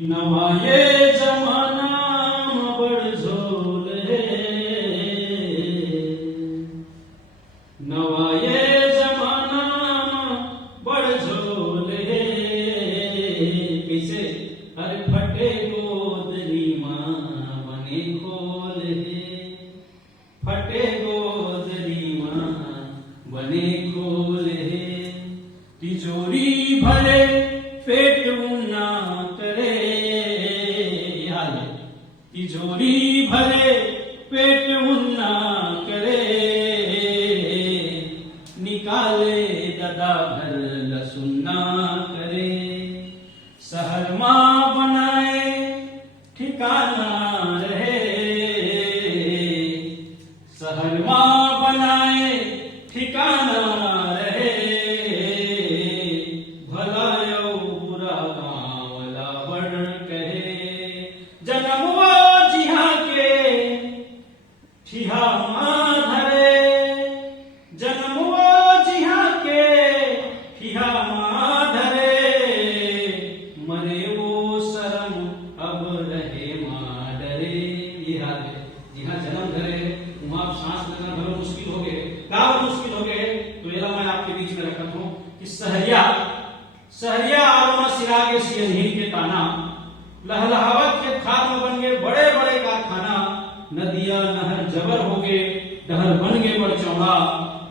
नवा ये जमाना बड़ झोल है, नवा ये जमाना बड़ झोल है। कैसे? अरे फटे गोदरी माँ बने खोल है, फटे गोदरी माँ बने खोल है। तिजोरी भरे पेट मुन्ना करे, तिजोरी भरे पेट मुन्ना करे। निकाले ददा भर लसुन्ना करे, शहर माँ बनाए ठिकाना रहे, शहर माँ बनाए ठिकाना रहे। भला यो बुरा गाँवला बड़ कहे, जन्म वो जिहा के ठिहा माँ धरे, जन्म वो जिहा के ठिहा माँ धरे। मरे वो शर्म अब रहे माँ डरे। ये हाल है, जिहा जन्म धरे वहां सांस लेना भरो मुश्किल हो गए, गाँव मुश्किल हो गए। तो ये मैं आपके बीच में रखता हूं कि सहरिया सहरिया आरमा सिरागे सियनहीन के ताना, लहलहावत के खाद में बन गए बड़े बड़े कारखाना। नदिया नहर जबर हो गए, डहर बन गए बड़ चौड़ा।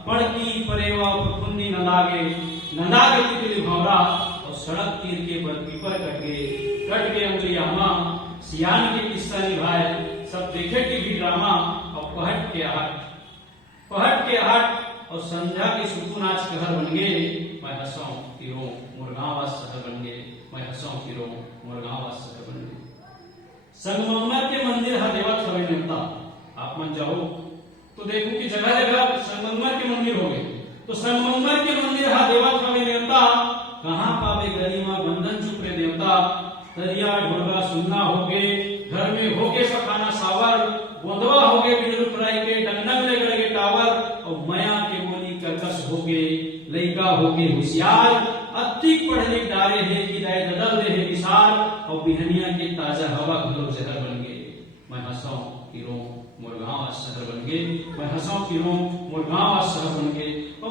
पड़ की परेवा फुफुंदी न लागे तितली भौरा। और सड़क तीर के पर पीपर कट गए अंगुलिया माँ। सियान के किस्सा निभाए सब देखे टीवी ड्रामा। और पहट के आहट और संध्या के सुकून आज कहर बन गए। मैं हंसाऊं तिरो मुरगांव शहर बन गए, मैं हंसाऊं तिरो मुरगांव शहर बन गए। संगमरमर के मंदिर हर देवत हवे नेता। आप मन जाओ तो देखो कि जगह जगह संगमरमर के मंदिर हो गए। तो संगमरमर के मंदिर हर देवत हवे नेता। कहाँ पावे गरिमा बंधन चुपरे देवता। तरिया ढोलगा सुनना हो गए, घर में हो गए पखाना सावर। गोंदवा हो गए बिजली पराई के, डंडन ले गए टावर। और मया के बोली कर्कश हो गए, लइका हो गए होशियार। अति पढ़ लिख डारे है कि दाय बदल दे है विशाल। और बिहनिया के ताजा हवा घुलो जहर बन गए। मैं हंसाऊं तिरो मुरगांव शहर बन गए, मैं हंसाऊं तिरो मुरगांव शहर बन गए।